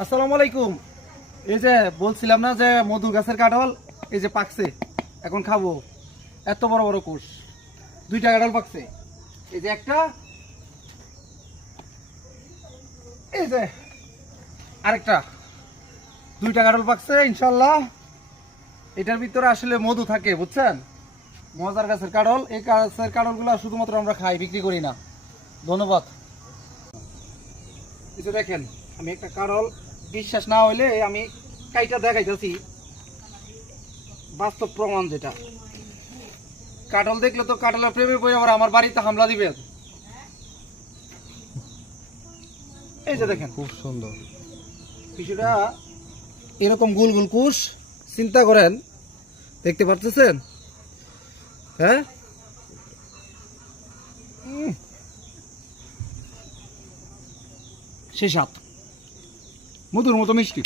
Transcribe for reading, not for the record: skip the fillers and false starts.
আসসালামু আলাইকুম। এই যে বলছিলাম না যে মধু গাছের কাঁঠাল এই যে পাকছে, এখন খাবো। এত বড় বড় কোষ, দুইটা কাঁঠাল পাকছে। এই যে একটা, এই যে আরেকটা, দুইটা কাঁঠাল পাকছে। ইনশাল্লাহ এটার ভিতরে আসলে মধু থাকে, বুঝছেন? মজার গাছের কাঁঠাল। এই গাছের কাঁঠালগুলো শুধুমাত্র আমরা খাই, বিক্রি করি না। ধন্যবাদ। এই যে দেখেন, আমি একটা কাঁঠাল, বিশ্বাস না হইলে আমি কাইটা দেখাইতেছি, বাস্তব প্রমাণ যেটা। কাঁঠাল দেখলে তো কাঁঠালের প্রেমে পড়ে আবার আমার বাড়িতে হামলা দিবে। এই যে দেখেন, খুব সুন্দর কিছুটা এরকম গোল গোল কুশ, চিন্তা করেন, দেখতে পাচ্ছেন? হ্যাঁ, সে সাত মধুর মতো মিষ্টি।